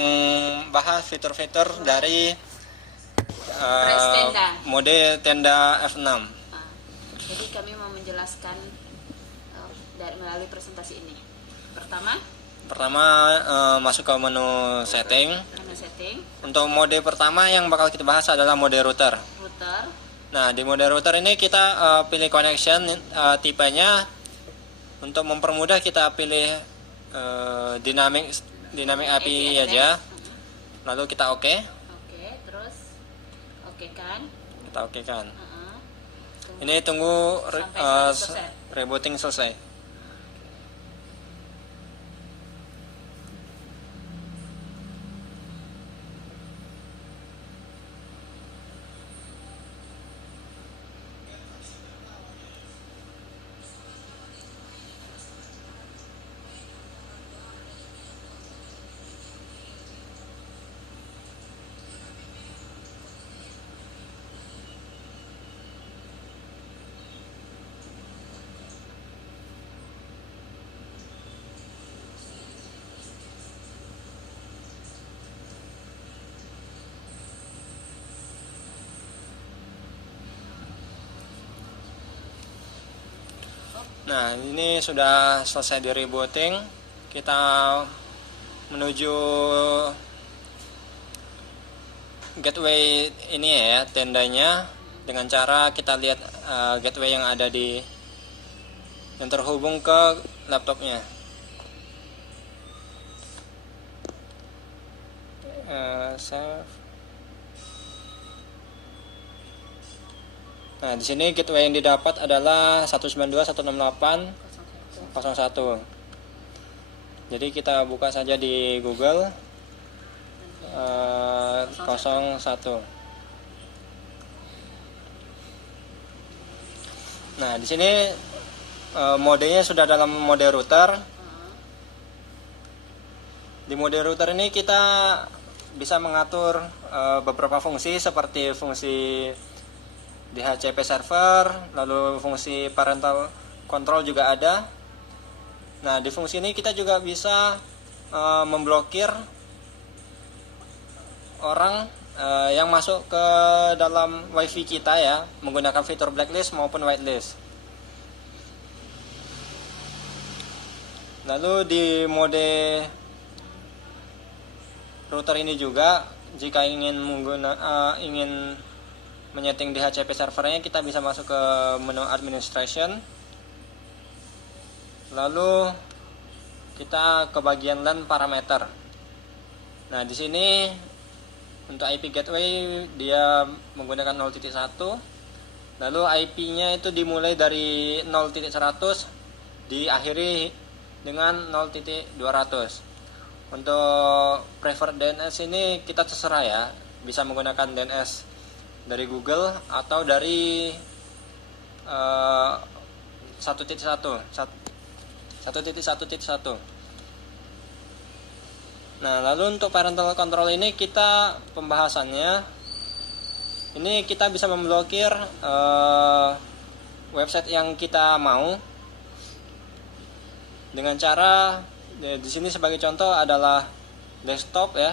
membahas fitur-fitur dari Tenda. mode tenda F6. Jadi kami mau menjelaskan melalui presentasi ini. Pertama, Masuk ke menu setting. menu setting, Untuk mode pertama yang bakal kita bahas adalah mode router. router. Nah, di mode router ini kita pilih connection tipenya. Untuk mempermudah kita pilih dynamic IP aja. Lalu kita oke. Oke, terus oke kan? Kita oke kan. Tunggu Ini tunggu sampai selesai. rebooting selesai. Nah, ini sudah selesai di rebooting. Kita menuju gateway ini ya, tendanya, dengan cara kita lihat gateway yang ada yang terhubung ke laptopnya. Save. Nah, di sini gateway yang didapat adalah 192.168.01. Jadi kita buka saja di Google 01. Nah, di sini modenya sudah dalam mode router. Di mode router ini kita bisa mengatur beberapa fungsi seperti fungsi DHCP server, lalu fungsi parental control juga ada. Nah, di fungsi ini kita juga bisa memblokir orang yang masuk ke dalam WiFi kita ya, menggunakan fitur blacklist maupun whitelist. Lalu di mode router ini juga, jika ingin menyeting DHCP servernya, kita bisa masuk ke menu administration. Lalu kita ke bagian LAN parameter. Nah, di sini untuk IP gateway dia menggunakan 0.1. Lalu IP-nya itu dimulai dari 0.100, diakhiri dengan 0.200. Untuk preferred DNS ini kita terserah ya, bisa menggunakan DNS dari Google atau dari 1.1. Nah, lalu untuk parental control ini kita pembahasannya, ini kita bisa memblokir website yang kita mau dengan cara di sini sebagai contoh adalah desktop ya.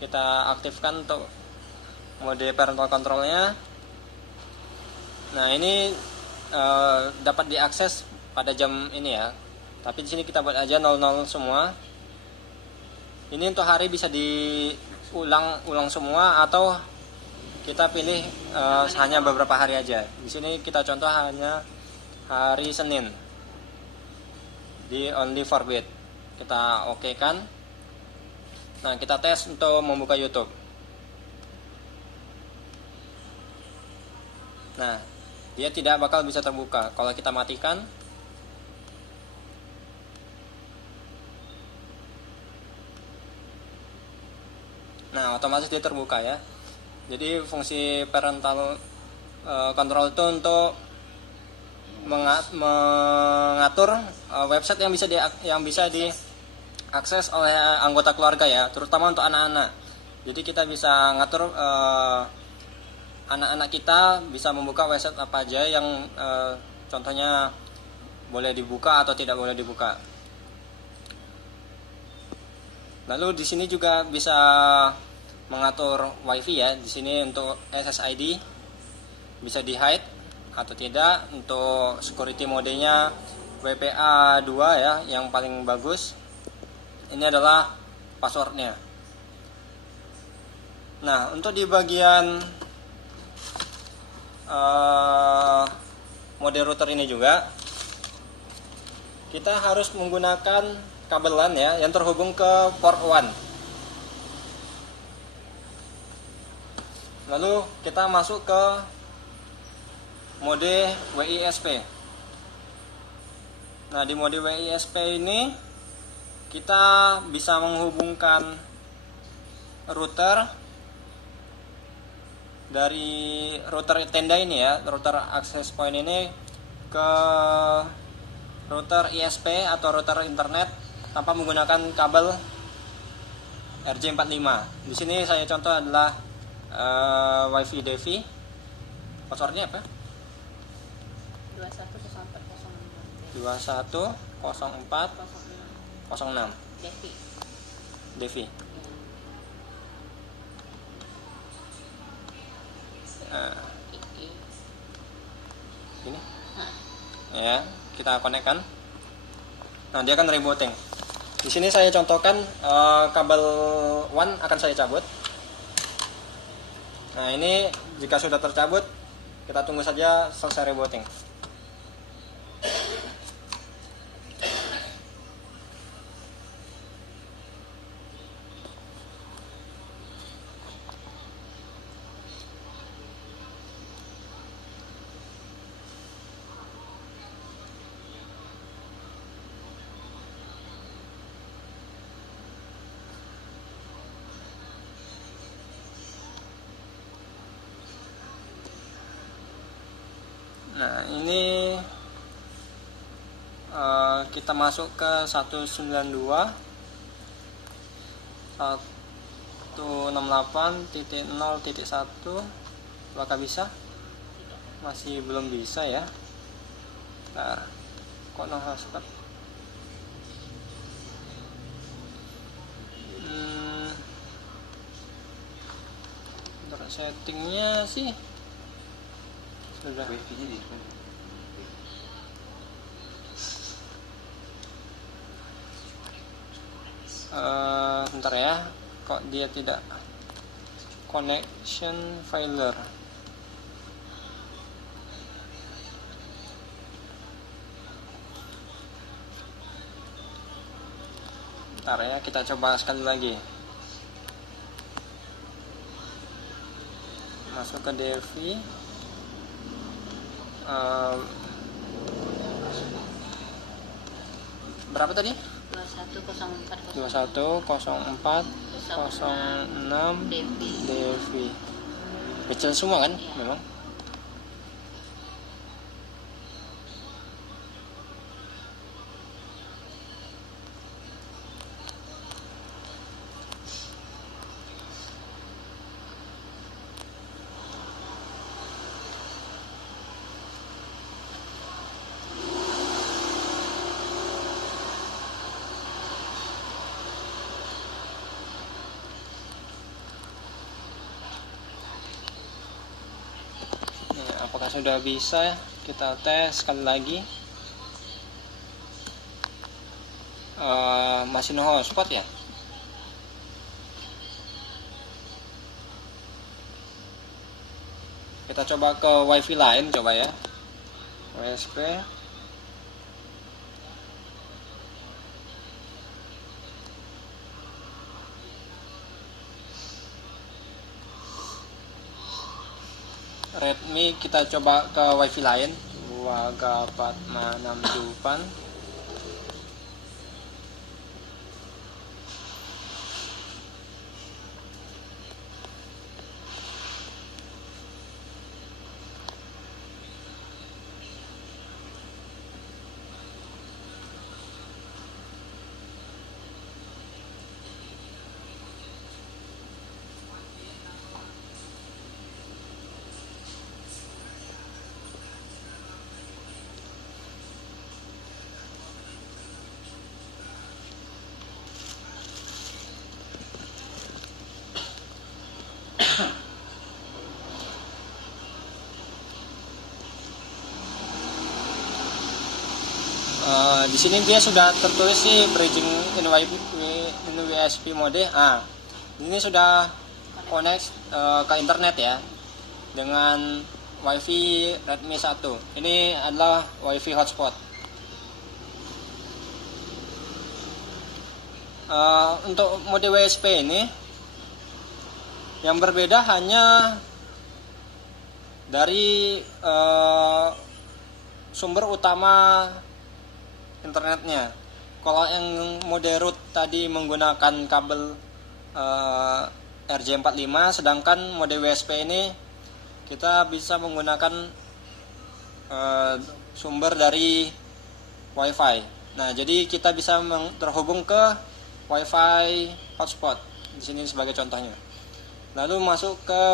Kita aktifkan untuk mode parental controlnya. Nah, ini dapat diakses pada jam ini ya. Tapi di sini kita buat aja 00 semua. Ini untuk hari bisa diulang semua atau kita pilih hanya beberapa hari aja. Di sini kita contoh hanya hari Senin. Di only forbid. Kita oke kan. Nah, kita tes untuk membuka YouTube. Nah, dia tidak bakal bisa terbuka kalau kita matikan. Nah, otomatis dia terbuka ya. Jadi fungsi parental control itu untuk mengatur website yang bisa diakses oleh anggota keluarga ya, terutama untuk anak-anak. Jadi kita bisa ngatur anak-anak kita bisa membuka website apa aja yang contohnya boleh dibuka atau tidak boleh dibuka. Lalu di sini juga bisa mengatur WiFi ya. Di sini untuk SSID bisa di hide atau tidak. Untuk security modenya WPA 2 ya, yang paling bagus. Ini adalah passwordnya. Nah, untuk di bagian mode router ini juga kita harus menggunakan kabel LAN ya, yang terhubung ke port 1. Lalu kita masuk ke mode WISP. Nah, di mode WISP ini kita bisa menghubungkan router dari router tenda ini ya, router access point ini ke router ISP atau router internet tanpa menggunakan kabel RJ45. Di sini saya contoh adalah WiFi Devi. Passwordnya apa? 210406. Devi. Ini ya, kita konekkan. Nah, dia akan rebooting. Di sini saya contohkan kabel WAN akan saya cabut. Nah, ini jika sudah tercabut, kita tunggu saja selesai rebooting. Nah, ini kita masuk ke 192.168.0.1. Apakah bisa? Masih belum bisa ya. Bentar. Kok no hotspot? Untuk settingnya sih sudah. Wifi-nya di mana? Bentar ya, kok dia tidak connection failure. Bentar ya, kita coba sekali lagi. Masuk ke Devi. Berapa tadi? 210406 Devi. Kecil semua kan? Iya. Memang. Apakah sudah bisa? Kita tes sekali lagi. Masih no hotspot ya? Kita coba ke WiFi lain, coba ya. WSP. Redmi, kita coba ke WiFi lain. 2G466. di sini dia sudah tertulis sih bridging in WSP mode. Ini sudah connect ke internet ya dengan WiFi Redmi 1. Ini adalah WiFi hotspot. Untuk mode WSP ini yang berbeda hanya dari sumber utama internetnya. Kalau yang mode root tadi menggunakan kabel RJ45, sedangkan mode WSP ini kita bisa menggunakan sumber dari WiFi. Nah, jadi kita bisa terhubung ke WiFi hotspot di sini sebagai contohnya. Lalu masuk ke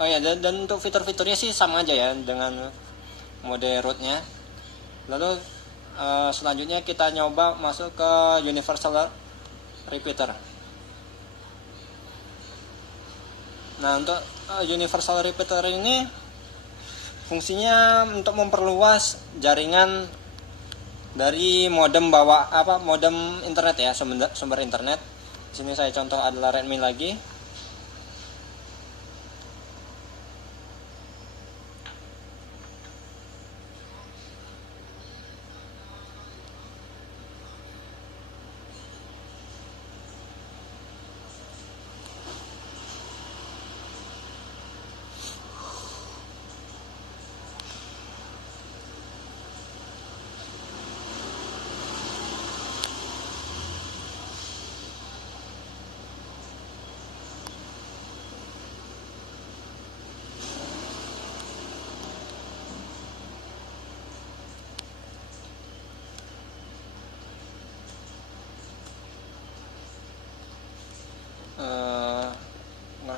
dan untuk fitur-fiturnya sih sama aja ya dengan mode rootnya. Lalu selanjutnya kita nyoba masuk ke universal repeater. Nah, untuk universal repeater ini fungsinya untuk memperluas jaringan dari modem modem internet ya, sumber internet. Di sini saya contoh adalah Redmi lagi.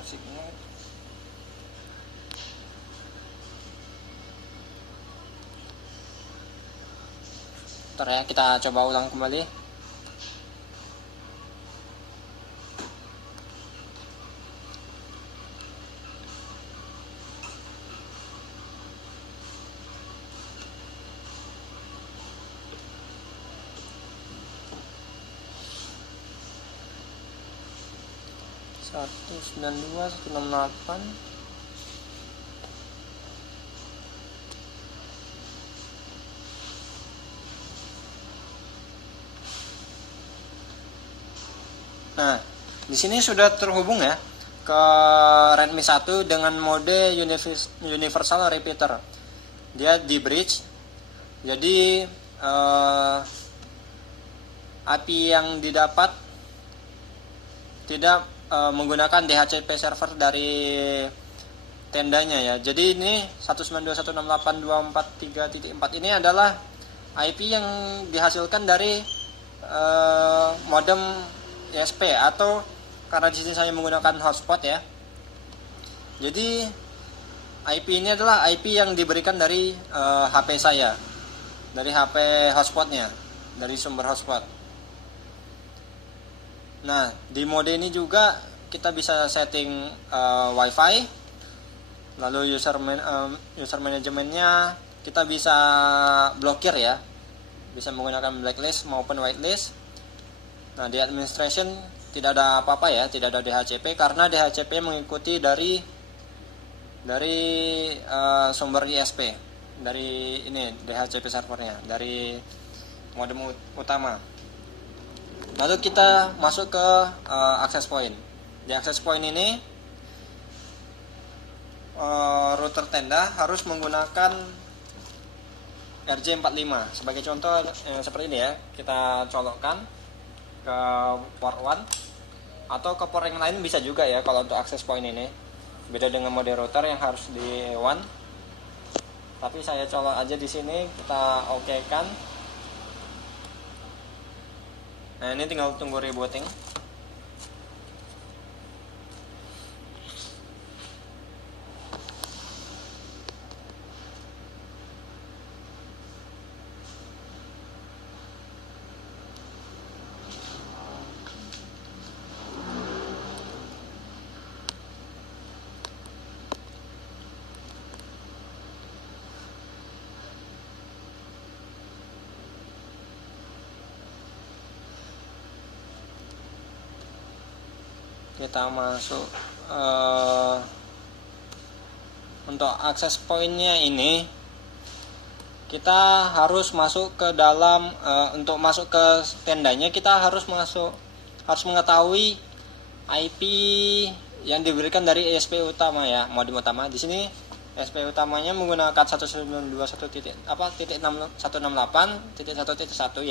Signal. Ntar ya, kita coba ulang kembali. Satu 92 168. Nah, di sini sudah terhubung ya ke Redmi 1 dengan mode universal repeater. Dia di bridge. Jadi API yang didapat tidak menggunakan DHCP server dari tendanya ya. Jadi ini 192.168.243.4 ini adalah IP yang dihasilkan dari modem ISP, atau karena di sini saya menggunakan hotspot ya. Jadi IP ini adalah IP yang diberikan dari HP saya, dari HP hotspotnya, dari sumber hotspot. Nah, di mode ini juga kita bisa setting WiFi, lalu user manajemennya kita bisa blokir ya, bisa menggunakan blacklist maupun whitelist. Nah, di administration tidak ada apa-apa ya, tidak ada DHCP karena DHCP mengikuti dari sumber ISP, dari ini DHCP servernya, dari modem utama. Lalu kita masuk ke access point. Di access point ini router tenda harus menggunakan RJ45. Sebagai contoh seperti ini ya, kita colokkan ke port 1 atau ke port yang lain bisa juga ya kalau untuk access point ini. Beda dengan mode router yang harus di 1. Tapi saya colok aja di sini, kita oke-kan. Nah, ini tinggal tunggu rebooting. kita masuk untuk akses pointnya ini kita harus masuk ke dalam untuk masuk ke tendanya kita harus mengetahui IP yang diberikan dari ISP utama ya, modem utama. Di sini ISP utamanya menggunakan 192.168.1.1.1 ya.